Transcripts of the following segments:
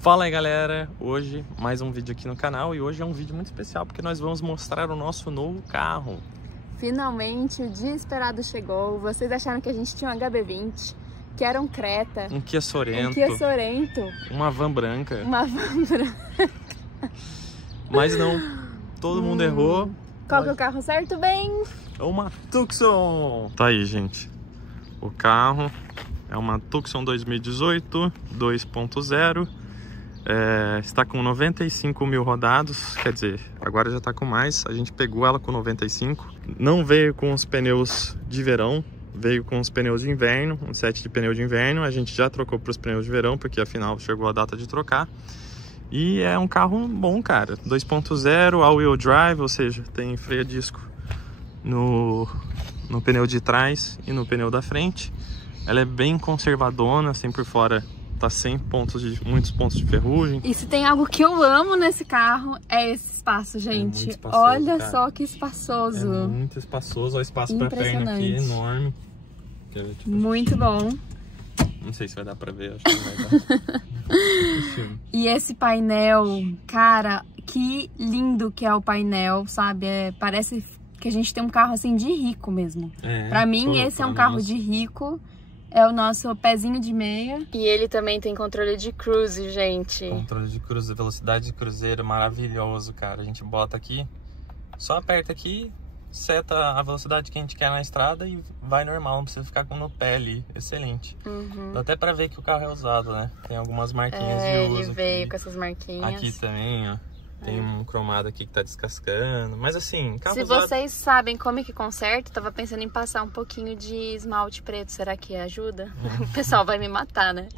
Fala aí galera, hoje mais um vídeo aqui no canal e hoje é um vídeo muito especial porque nós vamos mostrar o nosso novo carro. Finalmente o dia esperado chegou. Vocês acharam que a gente tinha um HB20, que era um Creta, um Kia Sorento, uma van branca, van mas não, todo mundo errou. Qual que é o carro certo, bem? É uma Tucson. Tá aí, gente, o carro é uma Tucson 2018 2.0. Está com 95 mil rodados, quer dizer, agora já está com mais. A gente pegou ela com 95. Não veio com os pneus de verão, veio com os pneus de inverno, um set de pneu de inverno. A gente já trocou para os pneus de verão, porque afinal chegou a data de trocar. E é um carro bom, cara, 2.0, all-wheel drive, ou seja, tem freio a disco no pneu de trás e no pneu da frente. Ela é bem conservadona, assim por fora. Tá sem muitos pontos de ferrugem. E se tem algo que eu amo nesse carro, é esse espaço, gente. Muito espaçoso, olha cara. Só que espaçoso. É muito espaçoso. Olha o espaço pra perna aqui, enorme. Muito bom. Não sei se vai dar pra ver, acho que não vai dar. E esse painel, cara, que lindo que é o painel, sabe? Parece que a gente tem um carro assim de rico mesmo. Pra mim, esse é um carro de rico. É o nosso pezinho de meia. E ele também tem controle de cruise, gente. Controle de cruise, velocidade de cruzeiro, maravilhoso, cara. A gente bota aqui, só aperta aqui, seta a velocidade que a gente quer na estrada e vai normal, não precisa ficar no pé ali. Excelente. Dá até pra ver que o carro é usado, né? Tem algumas marquinhas de uso. Ele veio aqui. Com essas marquinhas. Aqui também, ó. Tem um cromado aqui que tá descascando. Mas assim, carro Se usado... vocês sabem como é que conserta, tava pensando em passar um pouquinho de esmalte preto. Será que ajuda? O pessoal vai me matar, né?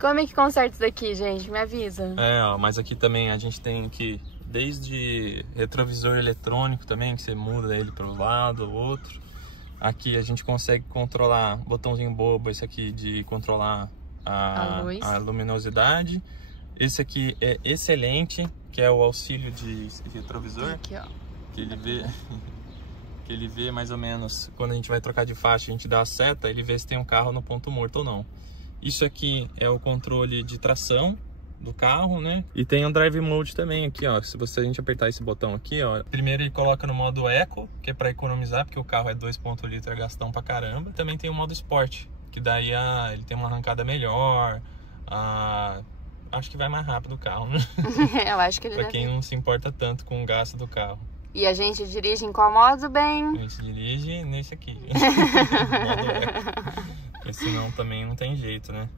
Como é que conserta isso daqui, gente? Me avisa. Ó, mas aqui também a gente tem aqui, desde retrovisor eletrônico também, que você muda ele para um lado ou outro. Aqui a gente consegue controlar, botãozinho bobo, esse aqui de controlar a luminosidade. Esse aqui é excelente, que é o auxílio de retrovisor. Aqui, ó. Que ele vê mais ou menos, quando a gente vai trocar de faixa, a gente dá a seta, ele vê se tem um carro no ponto morto ou não. Isso aqui é o controle de tração do carro, né? E tem um drive mode também aqui, ó. Se a gente apertar esse botão aqui, ó. Primeiro ele coloca no modo eco, que é para economizar, porque o carro é 2,8 litros, é gastão pra caramba. Também tem o modo Sport, que daí ele tem uma arrancada melhor, acho que vai mais rápido o carro, né? Eu acho que ele Pra quem não se importa tanto com o gasto do carro. E a gente dirige em qual modo, bem? A gente dirige nesse aqui. Modo eco. Porque senão também não tem jeito, né?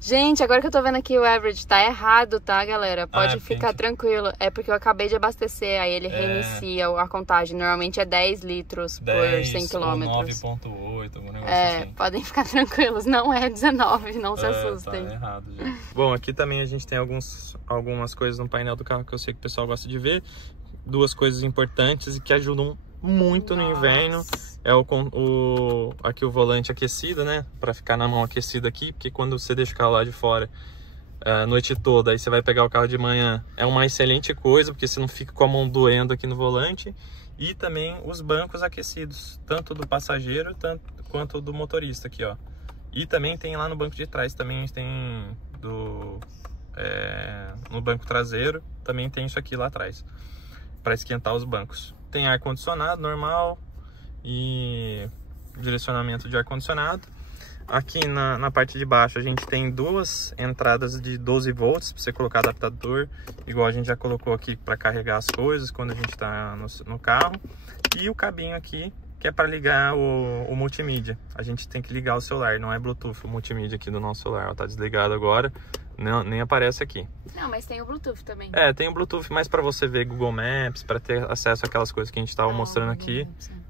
Gente, agora que eu tô vendo aqui o average tá errado, tá, galera? Pode ficar tranquilo. É porque eu acabei de abastecer, aí ele reinicia a contagem. Normalmente é 10 litros por 100 quilômetros. 9,8, algum negócio assim. Podem ficar tranquilos. Não é 19, não se assustem. Tá errado, já. Bom, aqui também a gente tem algumas coisas no painel do carro que eu sei que o pessoal gosta de ver. Duas coisas importantes e que ajudam muito no inverno. É aqui o volante aquecido, né? Pra ficar na mão aquecida aqui, porque quando você deixa o carro lá de fora a noite toda, aí você vai pegar o carro de manhã, é uma excelente coisa, porque você não fica com a mão doendo aqui no volante. E também os bancos aquecidos, tanto do passageiro quanto do motorista aqui, ó. E também tem lá no banco de trás, também tem no banco traseiro, também tem isso aqui lá atrás, para esquentar os bancos. Tem ar-condicionado normal e direcionamento de ar-condicionado. Aqui na parte de baixo a gente tem duas entradas de 12 volts para você colocar adaptador, igual a gente já colocou aqui para carregar as coisas quando a gente está no carro. E o cabinho aqui, que é para ligar o multimídia. A gente tem que ligar o celular, não é Bluetooth o multimídia aqui do nosso celular. Tá desligado agora, nem aparece aqui. Não, mas tem o Bluetooth também. Tem o Bluetooth, mas para você ver Google Maps, para ter acesso àquelas coisas que a gente estava mostrando aqui,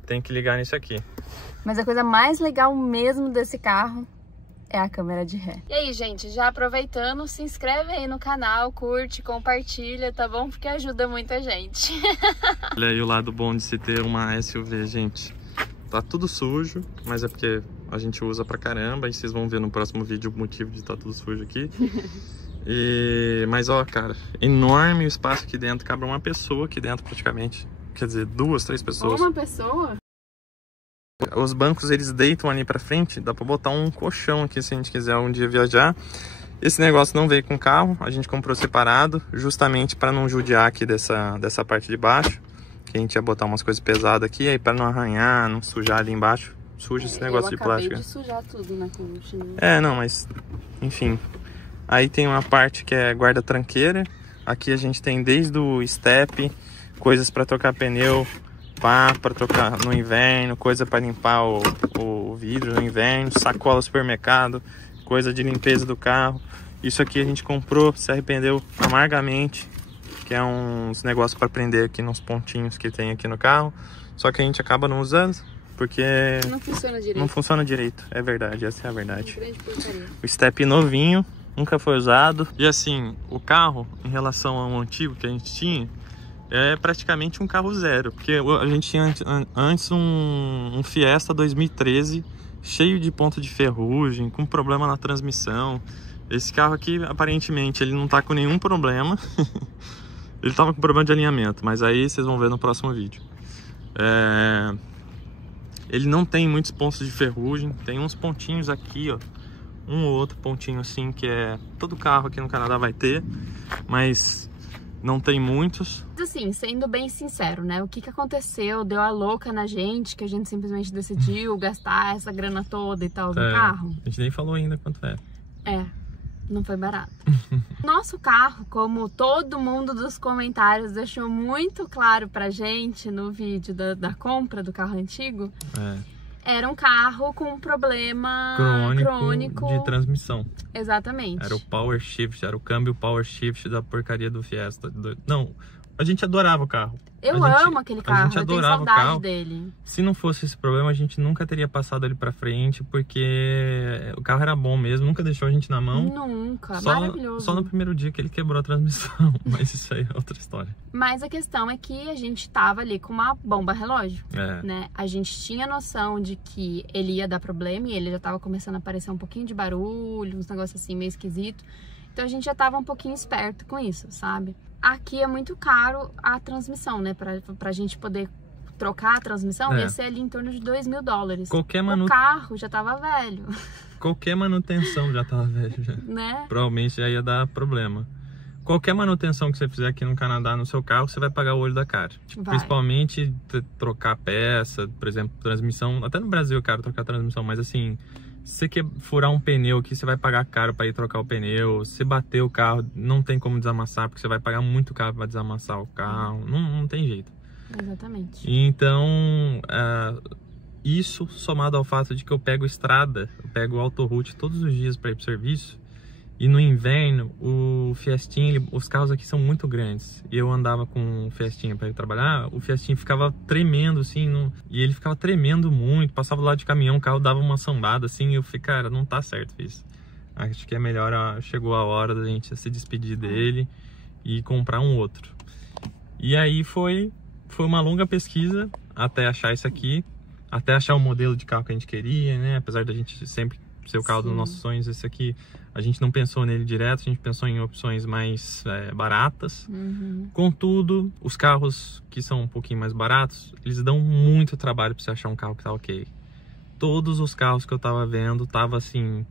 tem que ligar nisso aqui. Mas a coisa mais legal mesmo desse carro é a câmera de ré. E aí, gente, já aproveitando, se inscreve aí no canal, curte, compartilha, tá bom? Porque ajuda muita gente. Olha aí o lado bom de se ter uma SUV, gente. Tá tudo sujo, mas é porque a gente usa pra caramba, e vocês vão ver no próximo vídeo o motivo de estar tudo sujo aqui. Mas ó, cara, enorme o espaço aqui dentro, cabe uma pessoa aqui dentro praticamente. Quer dizer, 2, 3 pessoas. Uma pessoa? Os bancos, eles deitam ali pra frente, dá pra botar um colchão aqui se a gente quiser um dia viajar. Esse negócio não veio com o carro, a gente comprou separado, justamente para não judiar aqui dessa parte de baixo, que a gente ia botar umas coisas pesadas aqui, aí para não arranhar, não sujar ali embaixo, suja esse negócio de plástico. Eu acabei de sujar tudo na coxa. Não, mas enfim. Aí tem uma parte que é guarda-tranqueira, aqui a gente tem desde o step, coisas para trocar pneu, pá, para trocar no inverno, coisa para limpar o vidro no inverno, sacola supermercado, coisa de limpeza do carro. Isso aqui a gente comprou, se arrependeu amargamente, que é uns negócios para prender aqui nos pontinhos que tem aqui no carro, só que a gente acaba não usando porque não funciona direito. Não funciona direito, é verdade, essa é a verdade. O step novinho, nunca foi usado. E assim, o carro, em relação ao antigo que a gente tinha, é praticamente um carro zero, porque a gente tinha antes um Fiesta 2013 cheio de ponto de ferrugem, com problema na transmissão. Esse carro aqui, aparentemente, ele não tá com nenhum problema. Ele tava com problema de alinhamento, mas aí vocês vão ver no próximo vídeo. Ele não tem muitos pontos de ferrugem, tem uns pontinhos aqui, ó. Um ou outro pontinho assim, que é... todo carro aqui no Canadá vai ter, mas não tem muitos. Assim, sendo bem sincero, né? O que aconteceu? Deu a louca na gente, que a gente simplesmente decidiu gastar essa grana toda e tal no carro. A gente nem falou ainda quanto é. Não foi barato. Nosso carro, como todo mundo dos comentários deixou muito claro pra gente no vídeo da compra do carro antigo, era um carro com um problema crônico de transmissão. Exatamente. Era o power shift, era o câmbio power shift da porcaria do Fiesta. Não, a gente adorava o carro. Eu amo aquele carro, a gente adorava eu tenho saudade o carro dele. Se não fosse esse problema, a gente nunca teria passado ele pra frente, porque o carro era bom mesmo, nunca deixou a gente na mão. Nunca, maravilhoso. Só no primeiro dia que ele quebrou a transmissão, mas isso aí é outra história. Mas a questão é que a gente tava ali com uma bomba relógio, né? A gente tinha noção de que ele ia dar problema e ele já tava começando a aparecer um pouquinho de barulho, uns negócios assim meio esquisito. Então a gente já tava um pouquinho esperto com isso, sabe? Aqui é muito caro a transmissão, né? Pra gente poder trocar a transmissão, ia ser ali em torno de $2.000. O carro já tava velho. Qualquer manutenção já tava velho, já. Né? Provavelmente já ia dar problema. Qualquer manutenção que você fizer aqui no Canadá no seu carro, você vai pagar o olho da cara. Principalmente trocar peça, por exemplo, transmissão. Até no Brasil é caro trocar transmissão, mas assim... Se você quer furar um pneu aqui, você vai pagar caro para ir trocar o pneu. Se bater o carro, não tem como desamassar, porque você vai pagar muito caro para desamassar o carro. Não tem jeito. Exatamente. Então, isso somado ao fato de que eu pego estrada, eu pego autoroute todos os dias para ir para o serviço. E no inverno, o Fiestinha, os carros aqui são muito grandes. E eu andava com o Fiestinha para ir trabalhar, o Fiestinha ficava tremendo, assim, e ele ficava tremendo muito. Passava do lado de caminhão, o carro dava uma sambada, assim, e eu fiquei, cara, não tá certo isso. Acho que é melhor, chegou a hora da gente se despedir dele e comprar um outro. E aí foi uma longa pesquisa até achar isso aqui, até achar o modelo de carro que a gente queria, né? Apesar da gente sempre ser o carro dos nossos sonhos, esse aqui a gente não pensou nele direto, a gente pensou em opções mais baratas. Contudo, os carros que são um pouquinho mais baratos, eles dão muito trabalho para você achar um carro que tá ok. Todos os carros que eu tava vendo tava assim,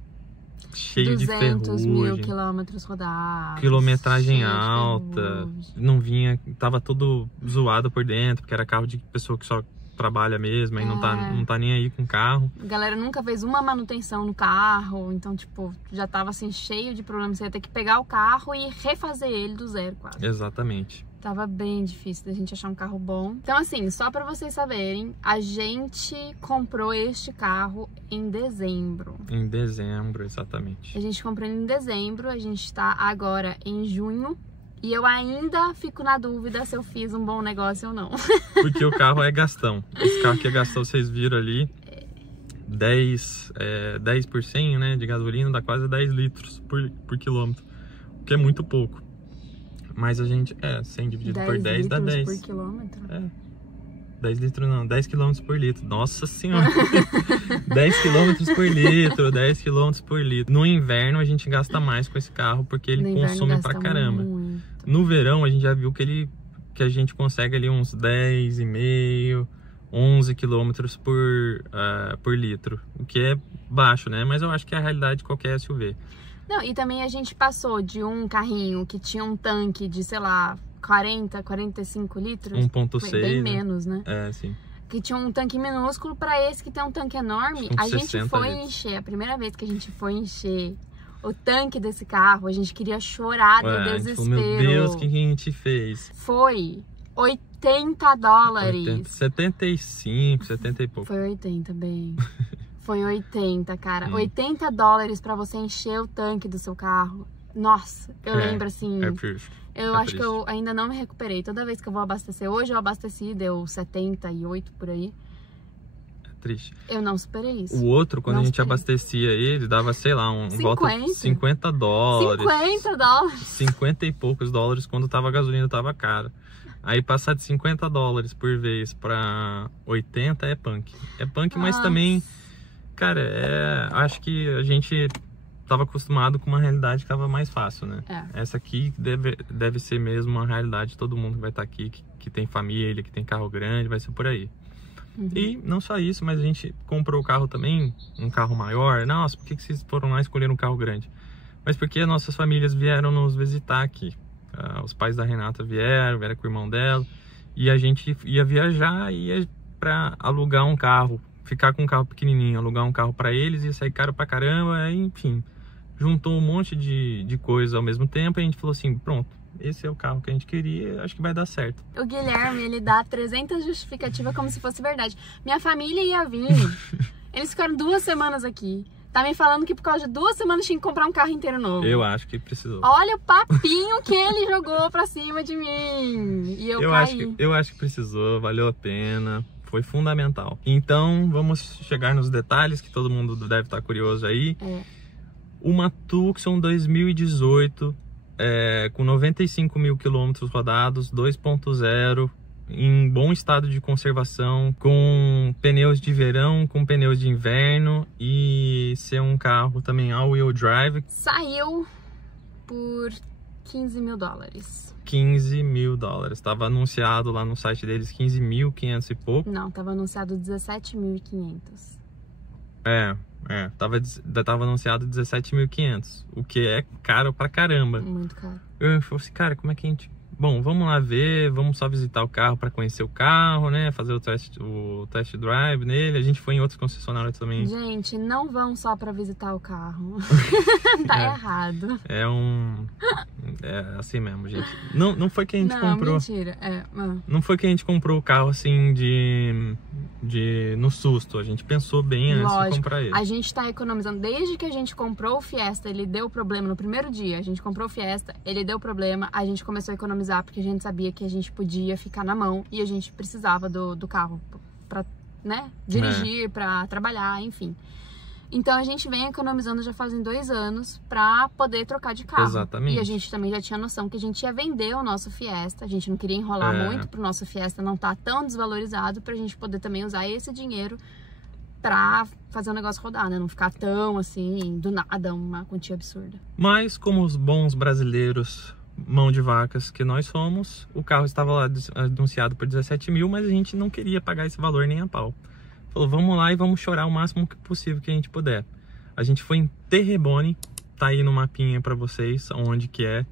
cheio de ferrugem, 200.000 quilômetros rodados, quilometragem alta, não vinha, tava todo zoado por dentro, porque era carro de pessoa que só trabalha mesmo, aí não tá nem aí com o carro. A galera nunca fez uma manutenção no carro, então, tipo, já tava assim, cheio de problemas. Você ia ter que pegar o carro e refazer ele do zero, quase. Exatamente. Tava bem difícil da gente achar um carro bom. Então, assim, só pra vocês saberem, a gente comprou este carro em dezembro. Em dezembro, exatamente. A gente comprou ele em dezembro, a gente tá agora em junho. E eu ainda fico na dúvida se eu fiz um bom negócio ou não. Porque o carro é gastão. Esse carro que é gastão, vocês viram ali, 10 por 100, né, de gasolina, dá quase 10 litros por quilômetro. O que é muito pouco. Mas a gente, 100 dividido por 10 dá 10. 10 litros por quilômetro? 10 litros não, 10 quilômetros por litro. Nossa senhora! 10 quilômetros por litro, 10 quilômetros por litro. No inverno a gente gasta mais com esse carro, porque ele consome pra caramba. Muito. No verão a gente já viu que a gente consegue ali uns 10,5, 11 quilômetros por litro. O que é baixo, né? Mas eu acho que é a realidade de qualquer SUV. Não, e também a gente passou de um carrinho que tinha um tanque de, sei lá, 40, 45 litros. 1.6. Bem menos, né? É, sim. Que tinha um tanque minúsculo pra esse que tem um tanque enorme. A gente foi encher, a primeira vez que a gente foi encher o tanque desse carro, a gente queria chorar do desespero. Falou, meu Deus, o que a gente fez? Foi $80. 75, 70 e pouco. Foi 80, bem. Foi 80, cara. $80 pra você encher o tanque do seu carro. Nossa, eu lembro assim. Eu acho que eu ainda não me recuperei. Toda vez que eu vou abastecer, hoje eu abasteci, deu 78 por aí. É triste. Eu não superei isso. O outro, quando a gente abastecia ele, dava, sei lá, volta de $50. 50 dólares. 50 e poucos dólares quando a gasolina tava cara. Aí passar de $50 por vez pra 80 é punk. É punk, mas também, cara, acho que a gente tava acostumado com uma realidade que tava mais fácil, né? Essa aqui deve ser mesmo uma realidade de todo mundo que vai estar aqui, que tem família, que tem carro grande, vai ser por aí. E não só isso, mas a gente comprou o carro também, um carro maior. Nossa, por que vocês foram lá escolher um carro grande? Mas porque as nossas famílias vieram nos visitar aqui. Os pais da Renata vieram com o irmão dela, e a gente ia viajar, ia pra alugar um carro, ficar com um carro pequenininho, alugar um carro pra eles, ia sair caro pra caramba, enfim, juntou um monte de coisa ao mesmo tempo, e a gente falou assim, pronto, esse é o carro que a gente queria, acho que vai dar certo. O Guilherme, ele dá 300 justificativas como se fosse verdade. Minha família ia vir, eles ficaram 2 semanas aqui. Tá me falando que por causa de 2 semanas tinha que comprar um carro inteiro novo. Eu acho que precisou. Olha o papinho que ele jogou pra cima de mim. E eu caí. Eu acho que precisou, valeu a pena. Foi fundamental. Então, vamos chegar nos detalhes que todo mundo deve estar curioso aí. Uma Tucson 2018, com 95 mil quilômetros rodados, 2.0, em bom estado de conservação, com pneus de verão, com pneus de inverno, e ser um carro também all-wheel drive. Saiu por $15 mil. 15 mil dólares. Estava anunciado lá no site deles 15.500 e pouco. Não, estava anunciado 17.500. Tava anunciado 17.500, o que é caro pra caramba. Muito caro. Eu falei assim, cara, como é que a gente... Bom, vamos lá ver, vamos só visitar o carro para conhecer o carro, né? Fazer o test drive nele. A gente foi em outros concessionários também. Gente, não vão só para visitar o carro. Tá errado. É assim mesmo, gente. Não foi que a gente comprou... Mentira. Não foi que a gente comprou o carro assim no susto. A gente pensou bem antes de comprar ele. A gente tá economizando. Desde que a gente comprou o Fiesta, ele deu problema no primeiro dia. A gente comprou o Fiesta, ele deu problema. A gente começou a economizar porque a gente sabia que a gente podia ficar na mão e a gente precisava do carro pra, né, dirigir, pra trabalhar, enfim. Então a gente vem economizando já fazem 2 anos pra poder trocar de carro. Exatamente. E a gente também já tinha noção que a gente ia vender o nosso Fiesta. A gente não queria enrolar muito pro nosso Fiesta não estar tão desvalorizado, pra gente poder também usar esse dinheiro pra fazer o negócio rodar, né? Não ficar tão assim, do nada, uma quantia absurda. Mas como os bons brasileiros mão de vacas que nós somos, o carro estava lá anunciado por 17 mil, mas a gente não queria pagar esse valor nem a pau. Falou, vamos lá e vamos chorar o máximo possível que a gente puder. A gente foi em Terrebonne, tá aí no mapinha pra vocês, onde que é.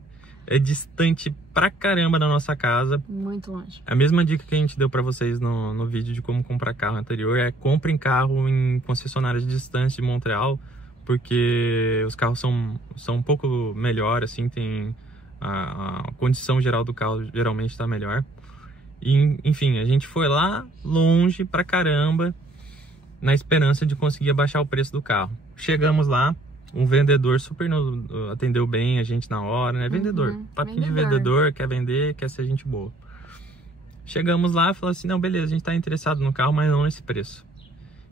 É distante pra caramba da nossa casa. Muito longe. A mesma dica que a gente deu pra vocês no vídeo de como comprar carro anterior é comprem carro em concessionárias distantes de Montreal, porque os carros são um pouco melhor, assim, tem... A condição geral do carro geralmente está melhor. E, enfim, a gente foi lá longe pra caramba na esperança de conseguir abaixar o preço do carro. Chegamos lá, um vendedor super nos atendeu bem a gente na hora, né? Vendedor, papinho de vendedor, quer vender, quer ser gente boa. Chegamos lá e falou assim, não, beleza, a gente tá interessado no carro, mas não nesse preço.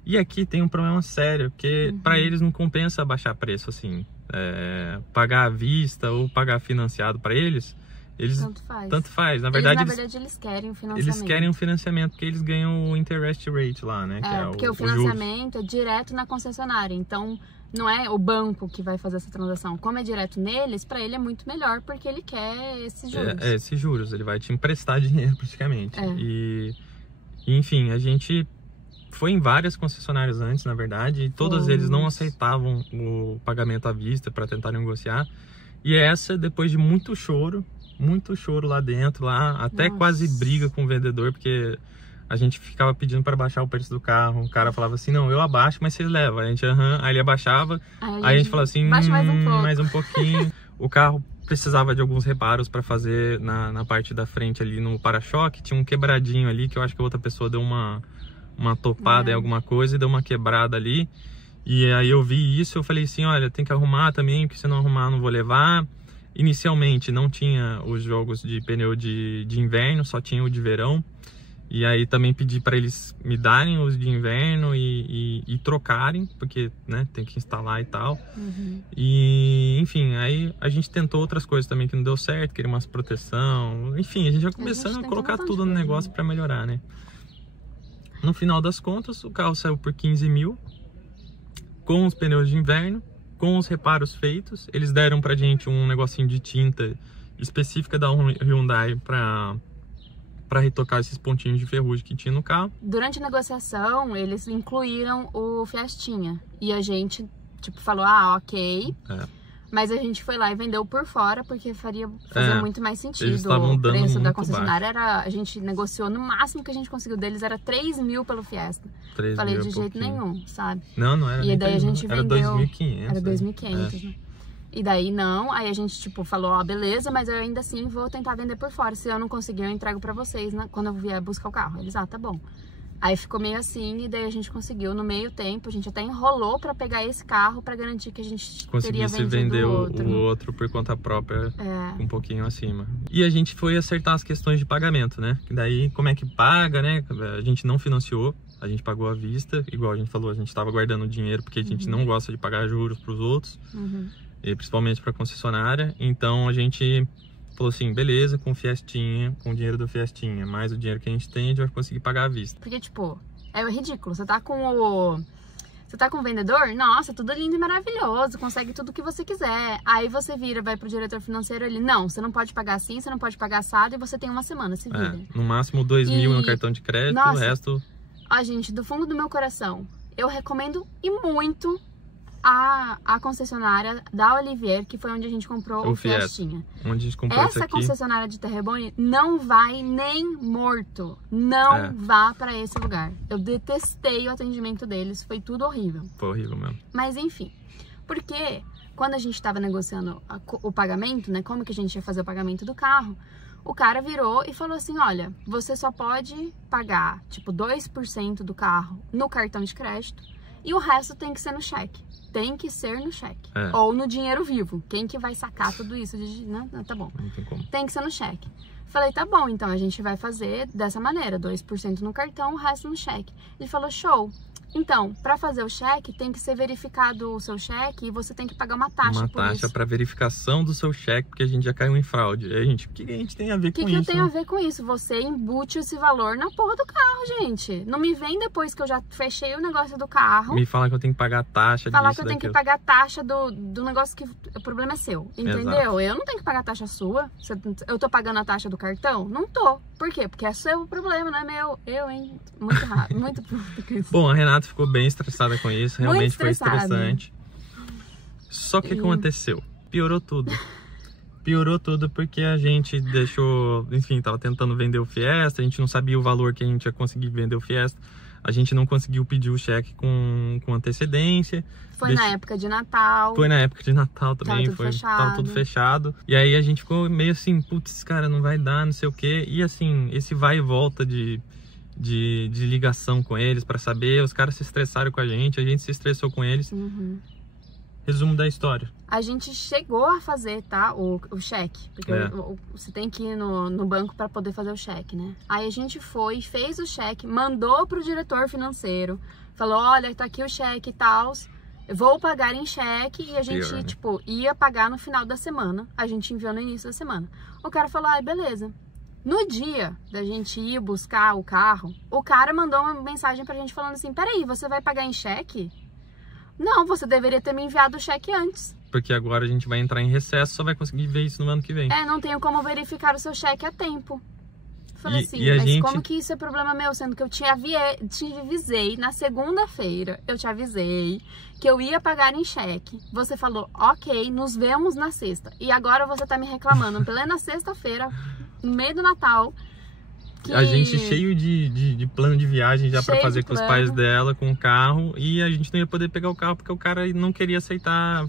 E aqui tem um problema sério, porque para eles não compensa baixar preço, assim. Pagar à vista ou pagar financiado para eles tanto faz. Na verdade, eles querem o financiamento. Eles querem um financiamento porque eles ganham o interest rate lá, né? Porque o financiamento é direto na concessionária, então não é o banco que vai fazer essa transação. Como é direto neles, para ele é muito melhor porque ele quer esses juros. Esses juros, ele vai te emprestar dinheiro praticamente. E enfim, a gente foi em várias concessionárias antes, na verdade, e todos eles não aceitavam o pagamento à vista para tentar negociar. E essa, depois de muito choro lá dentro, até quase briga com o vendedor, porque a gente ficava pedindo para baixar o preço do carro. O cara falava assim, não, eu abaixo, mas vocês levam. A gente, aí ele abaixava, aí a gente falava assim, mais um pouquinho. O carro precisava de alguns reparos para fazer na parte da frente ali no para-choque. Tinha um quebradinho ali, que eu acho que a outra pessoa deu uma topada em alguma coisa e deu uma quebrada ali. E aí eu vi isso, eu falei assim, olha, tem que arrumar também, porque se não arrumar não vou levar. Inicialmente não tinha os jogos de pneu de inverno, só tinha o de verão. E aí também pedi para eles me darem os de inverno e trocarem, porque, né, tem que instalar e tal. E, enfim, aí a gente tentou outras coisas também que não deu certo, queria umas proteção. Enfim, a gente já começando a colocar tudo no negócio para melhorar, né? No final das contas, o carro saiu por 15 mil, com os pneus de inverno, com os reparos feitos. Eles deram pra gente um negocinho de tinta específica da Hyundai para retocar esses pontinhos de ferrugem que tinha no carro. Durante a negociação, eles incluíram o Fiestinha. E a gente, tipo, falou, ah, ok. Mas a gente foi lá e vendeu por fora, porque fazia muito mais sentido. Eles estavam dando o preço da muito concessionária a gente negociou, no máximo que a gente conseguiu deles era 3 mil pelo Fiesta. 3 Falei, mil de jeito nenhum, sabe? Não era. E daí a gente vendeu... Era 2.500. Era 2.500, né? E daí não, aí a gente, tipo, falou, ó, beleza, mas eu ainda assim vou tentar vender por fora. Se eu não conseguir, eu entrego pra vocês, né, quando eu vier buscar o carro. Eles, tá bom. Aí ficou meio assim, e daí a gente conseguiu, no meio tempo, a gente até enrolou pra pegar esse carro pra garantir que a gente teria vendido vender o outro. O outro por conta própria, um pouquinho acima. E a gente foi acertar as questões de pagamento, né? Daí, como é que paga, né? A gente não financiou, a gente pagou à vista, igual a gente falou, a gente tava guardando o dinheiro, porque a gente não gosta de pagar juros pros outros. E principalmente para concessionária. Então a gente falou assim, beleza, com o Fiestinha, com o dinheiro do Fiestinha, mais o dinheiro que a gente tem, a gente vai conseguir pagar à vista. Porque, tipo, é ridículo. Você tá com o vendedor, nossa, tudo lindo e maravilhoso, consegue tudo o que você quiser. Aí você vira, vai pro diretor financeiro, ele, não, você não pode pagar assim, você não pode pagar assado, e você tem uma semana, se vira. No máximo 2 mil no cartão de crédito, nossa, o resto... Ó, gente, do fundo do meu coração, eu recomendo e muito a concessionária da Olivier, que foi onde a gente comprou o Fiestinha. Onde a gente comprou essa concessionária de Terrebonne não vai nem morto. Não vá pra esse lugar. Eu detestei o atendimento deles, foi tudo horrível. Foi horrível mesmo. Mas enfim, porque quando a gente tava negociando o pagamento, né, como que a gente ia fazer o pagamento do carro, o cara virou e falou assim, olha, você só pode pagar, tipo, 2% do carro no cartão de crédito e o resto tem que ser no cheque. Tem que ser no cheque. Ou no dinheiro vivo. Quem que vai sacar tudo isso? Não, tá bom. Não tem como. Tem que ser no cheque. Falei, tá bom, então a gente vai fazer dessa maneira. 2% no cartão, o resto no cheque. Ele falou, show. Então, para fazer o cheque, tem que ser verificado o seu cheque e você tem que pagar uma taxa por isso. Uma taxa para verificação do seu cheque, porque a gente já caiu em fraude. E aí, gente, o que a gente tem a ver com isso? O que eu tenho a ver com isso? Você embute esse valor na porra do carro, gente. Não me vem depois que eu já fechei o negócio do carro. Me fala que eu tenho que pagar a taxa disso, falar que eu tenho que pagar a taxa do negócio que o problema é seu, entendeu? Exato. Eu não tenho que pagar a taxa sua. Eu tô pagando a taxa do cartão? Não tô. Por quê? Porque é seu problema, não é meu. Hein? Muito rápido, muito puto. Bom, a Renata ficou bem estressada com isso, realmente foi estressante. Só que o que aconteceu? Piorou tudo. Piorou tudo porque a gente deixou, enfim, tava tentando vender o Fiesta, a gente não sabia o valor que a gente ia conseguir vender o Fiesta, a gente não conseguiu pedir o cheque com antecedência. Foi na época de Natal. Foi na época de Natal também, tava tudo fechado. E aí a gente ficou meio assim, putz, cara, não vai dar, não sei o quê. E assim, esse vai e volta de ligação com eles pra saber, os caras se estressaram com a gente se estressou com eles. Resumo da história. A gente chegou a fazer, tá, o cheque, porque você tem que ir no banco para poder fazer o cheque, né? Aí a gente foi, fez o cheque, mandou pro diretor financeiro, falou, olha, tá aqui o cheque e tal, vou pagar em cheque, e a gente, tipo, ia pagar no final da semana, a gente enviou no início da semana. O cara falou, beleza. No dia da gente ir buscar o carro, o cara mandou uma mensagem pra gente falando assim, peraí, você vai pagar em cheque? Não, você deveria ter me enviado o cheque antes. Porque agora a gente vai entrar em recesso, só vai conseguir ver isso no ano que vem. Não tenho como verificar o seu cheque a tempo. Falei assim, mas gente... como que isso é problema meu? Sendo que eu te avisei na segunda-feira, eu te avisei que eu ia pagar em cheque. Você falou, ok, nos vemos na sexta. E agora você tá me reclamando plena sexta-feira, no meio do Natal. Que... A gente cheio de plano de viagem já pra fazer com os pais dela, com o carro. E a gente não ia poder pegar o carro porque o cara não queria aceitar,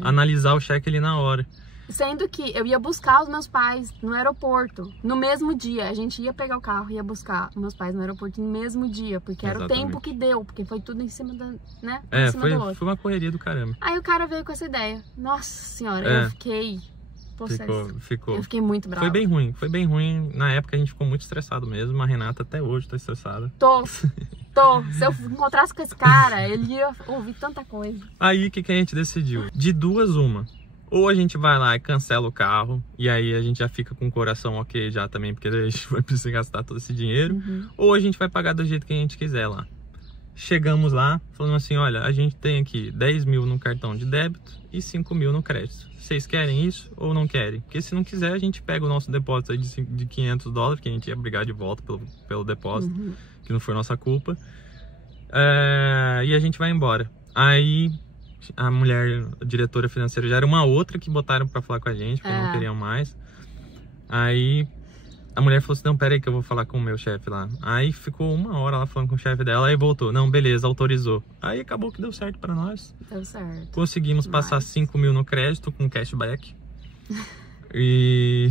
analisar o cheque ali na hora. Sendo que eu ia buscar os meus pais no aeroporto, no mesmo dia. A gente ia pegar o carro e ia buscar os meus pais no aeroporto no mesmo dia, porque era o tempo que deu, porque foi tudo em cima da, né? Em cima do outro. Foi uma correria do caramba. Aí o cara veio com essa ideia. Nossa senhora, eu fiquei... Ficou. Eu fiquei muito brava. Foi bem ruim. Na época a gente ficou muito estressado mesmo. A Renata até hoje tá estressada. Tô. Se eu encontrasse com esse cara, ele ia ouvir tanta coisa. Aí o que a gente decidiu? De duas, uma. Ou a gente vai lá e cancela o carro, e aí a gente já fica com o coração ok já também, porque a gente vai precisar gastar todo esse dinheiro. Ou a gente vai pagar do jeito que a gente quiser lá. Chegamos lá, falando assim, olha, a gente tem aqui 10 mil no cartão de débito e 5 mil no crédito. Vocês querem isso ou não querem? Porque se não quiser, a gente pega o nosso depósito aí de $500, que a gente ia brigar de volta pelo depósito, que não foi nossa culpa. E a gente vai embora. Aí... a mulher, a diretora financeira, já era uma outra que botaram pra falar com a gente, porque não queriam mais. Aí a mulher falou assim, não, pera aí que eu vou falar com o meu chefe lá. Aí ficou uma hora lá falando com o chefe dela, aí voltou. Não, beleza, autorizou. Aí acabou que deu certo pra nós. Deu certo. Conseguimos passar 5 mil no crédito com cashback. e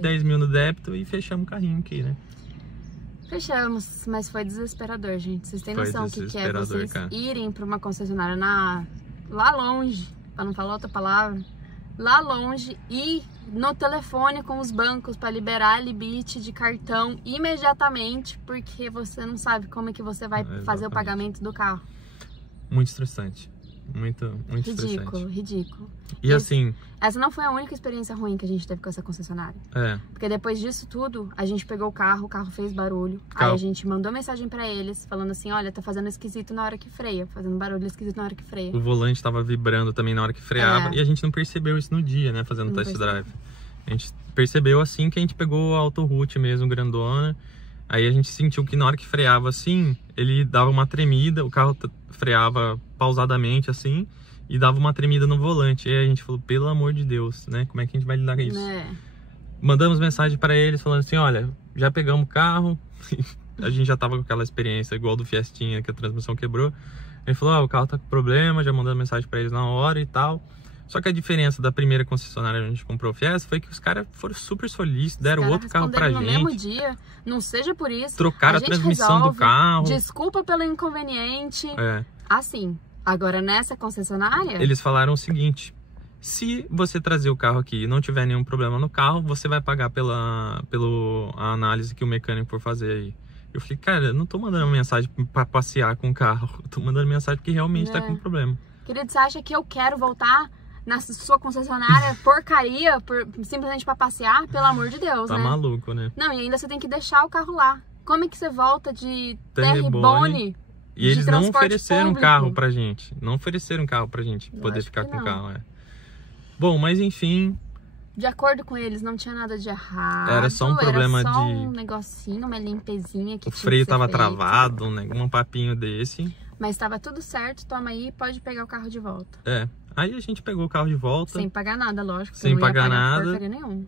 10 mil no débito e fechamos o carrinho aqui, né? Fechamos, mas foi desesperador, gente. Vocês têm noção o que é vocês irem para uma concessionária lá longe, para não falar outra palavra, lá longe, e no telefone com os bancos para liberar limite de cartão imediatamente, porque você não sabe como é que você vai fazer o pagamento do carro. Muito estressante. Muito estressante. Ridículo. E assim... essa não foi a única experiência ruim que a gente teve com essa concessionária. Porque depois disso tudo, a gente pegou o carro fez barulho. Aí a gente mandou mensagem pra eles, falando assim, olha, tá fazendo esquisito na hora que freia. Fazendo barulho esquisito na hora que freia. O volante tava vibrando também na hora que freava. E a gente não percebeu isso no dia, né, fazendo test drive. A gente percebeu assim que a gente pegou a Autoroute mesmo, grandona. Aí a gente sentiu que na hora que freava assim, ele dava uma tremida, o carro freava pausadamente assim, e dava uma tremida no volante. E aí a gente falou, pelo amor de Deus, né? Como é que a gente vai lidar com isso? Mandamos mensagem para eles falando assim, olha, já pegamos o carro, a gente já tava com aquela experiência igual do Fiestinha, que a transmissão quebrou. Ele falou, o carro tá com problema, já mandamos mensagem para eles na hora e tal. Só que a diferença da primeira concessionária que a gente comprou o Fiesta foi que os caras foram super solícitos, deram outro carro pra gente. No mesmo dia, não seja por isso. Trocaram a transmissão do carro. Desculpa pelo inconveniente. Assim, agora nessa concessionária... eles falaram o seguinte, se você trazer o carro aqui e não tiver nenhum problema no carro, você vai pagar pela análise que o mecânico for fazer aí. Eu falei, cara, eu não tô mandando mensagem pra passear com o carro, eu tô mandando mensagem porque realmente tá com problema. Querido, você acha que eu quero voltar na sua concessionária porcaria, simplesmente pra passear? Pelo amor de Deus, né? Tá maluco, né? Não, e ainda você tem que deixar o carro lá. Como é que você volta de Terrebonne? E eles não ofereceram carro pra gente. Não ofereceram carro pra gente poder ficar com o carro, Bom, mas enfim... de acordo com eles, não tinha nada de errado. Era só um problema era só um negocinho, uma limpezinha que o freio tava travado, um papinho desse. Mas estava tudo certo, toma aí, pode pegar o carro de volta. Aí a gente pegou o carro de volta. Sem pagar nada, lógico. Sem pagar nada.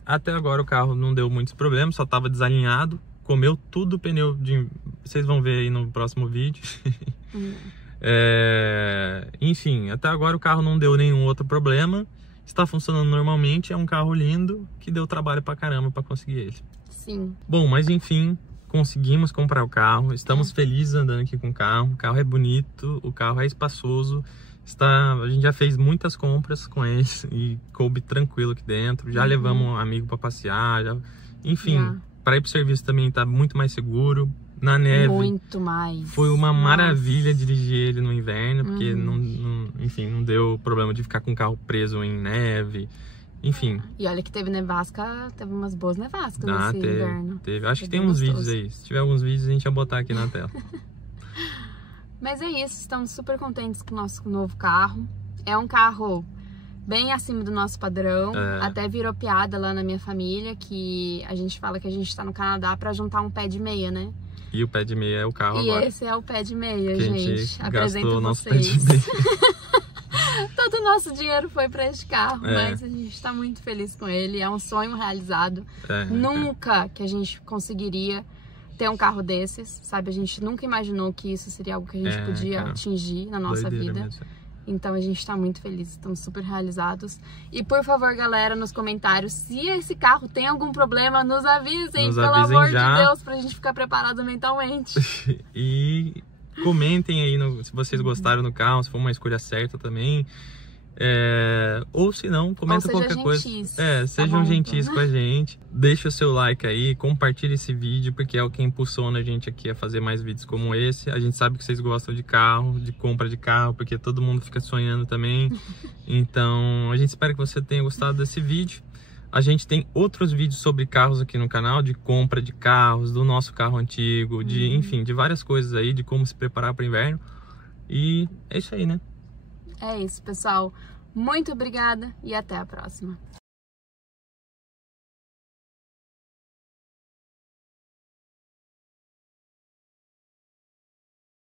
Até agora o carro não deu muitos problemas, só tava desalinhado. Comeu tudo o pneu de... vocês vão ver aí no próximo vídeo. Enfim, até agora o carro não deu nenhum outro problema. Está funcionando normalmente, é um carro lindo que deu trabalho pra caramba pra conseguir ele. Sim. Bom, mas enfim... conseguimos comprar o carro, estamos felizes andando aqui com o carro é bonito, o carro é espaçoso, a gente já fez muitas compras com ele e coube tranquilo aqui dentro, já levamos um amigo para passear, enfim, para ir pro serviço também tá muito mais seguro, na neve muito mais. Foi uma maravilha dirigir ele no inverno, porque enfim, não deu problema de ficar com o carro preso em neve. Enfim. E olha que teve nevasca, teve umas boas nevascas nesse inverno. Teve. Acho que tem uns vídeos aí. Se tiver alguns vídeos, a gente vai botar aqui na tela. Mas é isso, estamos super contentes com o nosso novo carro. É um carro bem acima do nosso padrão. Até virou piada lá na minha família, que a gente fala que a gente tá no Canadá pra juntar um pé de meia, né? E o pé de meia é o carro agora. E esse é o pé de meia, que gente. A gente apresento gastou vocês. Nosso pé de meia. Todo o nosso dinheiro foi pra este carro, mas a gente tá muito feliz com ele. É um sonho realizado. Nunca que a gente conseguiria ter um carro desses, sabe? A gente nunca imaginou que isso seria algo que a gente podia atingir na nossa vida. Mesmo. Então a gente tá muito feliz, estamos super realizados. E por favor, galera, nos comentários, se esse carro tem algum problema, nos avisem, pelo amor de Deus, pra gente ficar preparado mentalmente. E comentem aí se vocês gostaram do carro, se foi uma escolha certa também. Ou se não, comenta qualquer coisa. Sejam gentis com a gente. Deixa o seu like aí, compartilhe esse vídeo, porque é o que impulsiona a gente aqui a fazer mais vídeos como esse. A gente sabe que vocês gostam de carro, de compra de carro, porque todo mundo fica sonhando também. Então, a gente espera que você tenha gostado desse vídeo. A gente tem outros vídeos sobre carros aqui no canal, de compra de carros, do nosso carro antigo, enfim, de várias coisas aí, de como se preparar para o inverno. E é isso aí, né? É isso, pessoal. Muito obrigada e até a próxima.